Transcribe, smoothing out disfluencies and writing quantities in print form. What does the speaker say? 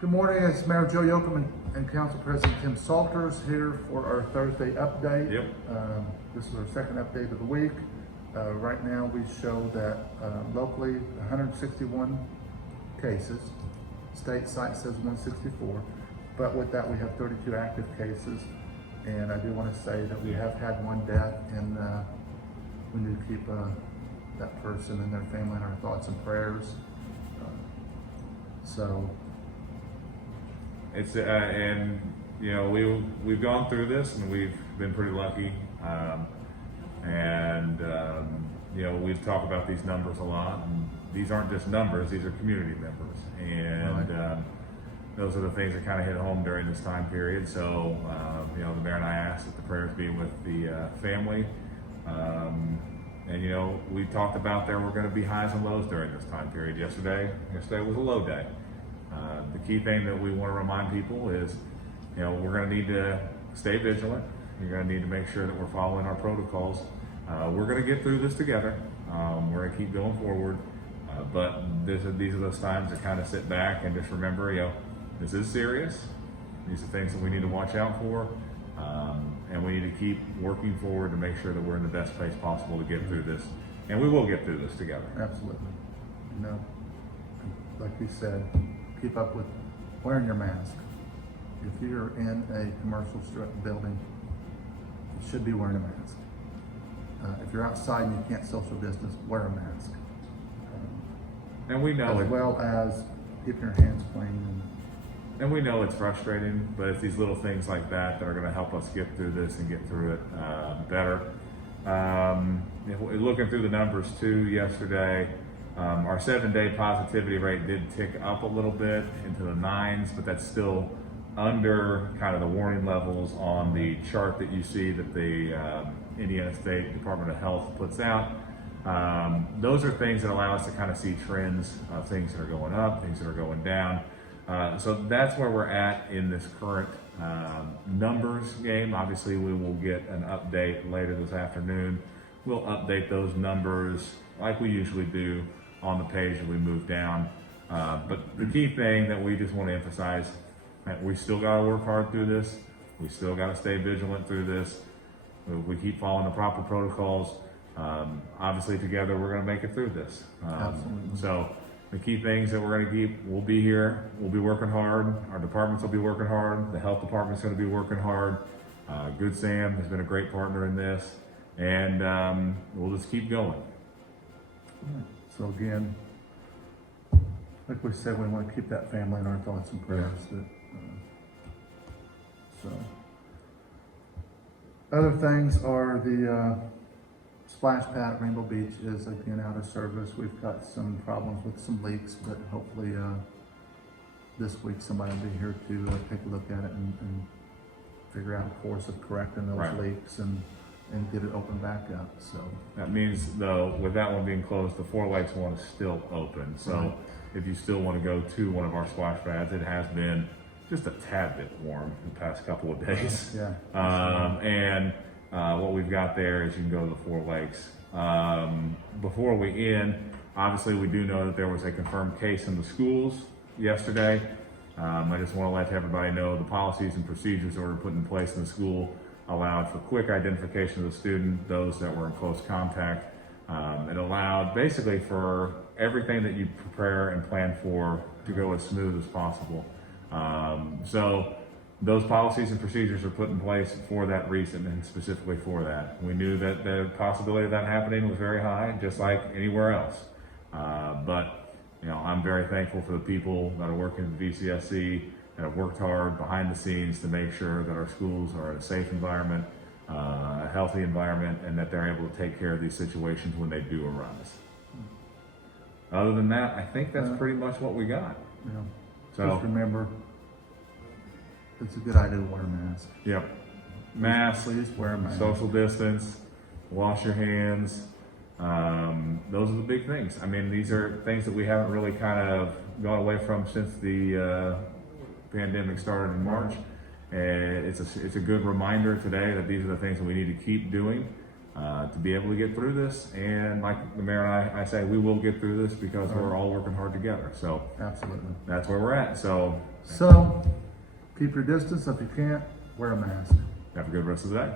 Good morning, it's Mayor Joe Yoakum and Council President Tim Salters here for our Thursday update. Yep. This is our second update of the week. Right now we show that locally 161 cases. State site says 164, but with that we have 32 active cases. And I do want to say that we have had one death, and we need to keep that person and their family in our thoughts and prayers. It's and you know we've gone through this and we've been pretty lucky, you know we've talked about these numbers a lot, and these aren't just numbers; these are community members, and Right. Those are the things that kind of hit home during this time period. So you know the mayor and I asked that the prayers be with the family, and you know we talked about there were going to be highs and lows during this time period. Yesterday was a low day. The key thing that we want to remind people is, you know, we're going to need to stay vigilant. You're going to need to make sure that we're following our protocols. We're going to get through this together. We're going to keep going forward. But these are those times to kind of sit back and just remember, you know, this is serious. These are things that we need to watch out for. And we need to keep working forward to make sure that we're in the best place possible to get through this. And we will get through this together. Absolutely. You know, like you said, keep up with wearing your mask. If you're in a commercial building, you should be wearing a mask. If you're outside and you can't social distance, wear a mask. And we know As well as keep your hands clean. And we know it's frustrating, but it's these little things like that that are going to help us get through this and get through it better. Looking through the numbers too yesterday, our 7-day positivity rate did tick up a little bit into the 9s, but that's still under kind of the warning levels on the chart that you see that the Indiana State Department of Health puts out. Those are things that allow us to kind of see trends of things that are going up, things that are going down. So that's where we're at in this current numbers game. Obviously, we will get an update later this afternoon. We'll update those numbers like we usually do on the page as we move down. But the key thing that we just want to emphasize, that we still got to work hard through this. We still got to stay vigilant through this. We keep following the proper protocols. Obviously, together, we're going to make it through this. Absolutely. So the key things that we're going to keep, we'll be here, we'll be working hard, our departments will be working hard, the health department's going to be working hard. Good Sam has been a great partner in this, and we'll just keep going. So again, like we said, we want to keep that family in our thoughts and prayers. Other things are the splash pad at Rainbow Beach is again out of service. We've got some problems with some leaks, but hopefully this week somebody will be here to take a look at it and figure out a course of correcting those Right. leaks and get it open back up. So That means, though, with that one being closed, the Four Lakes one is still open. So Right. if you still want to go to one of our splash pads, it has been just a tad bit warm the past couple of days. yeah. What we've got there is you can go to the Four Lakes. Before we end, obviously we do know that there was a confirmed case in the schools yesterday. I just want to let everybody know the policies and procedures that were put in place in the school allowed for quick identification of the student, those that were in close contact. It allowed basically for everything that you prepare and plan for to go as smooth as possible. So those policies and procedures are put in place for that reason and specifically for that. We knew that the possibility of that happening was very high, just like anywhere else. But you know, I'm very thankful for the people that are working at the VCSC that have worked hard behind the scenes to make sure that our schools are a safe environment, a healthy environment, and that they're able to take care of these situations when they do arise. Other than that, I think that's pretty much what we got. You know, So- just remember, it's a good idea to wear a mask. Yep. Mask, Please wear a mask. social distance, wash your hands. Those are the big things. I mean, these are things that we haven't really kind of gone away from since the pandemic started in March. And it's a good reminder today that these are the things that we need to keep doing. to be able to get through this. And like the mayor and I say, we will get through this because we're all working hard together. So Absolutely. that's where we're at. So So, keep your distance. If you can't, wear a mask. have a good rest of the day.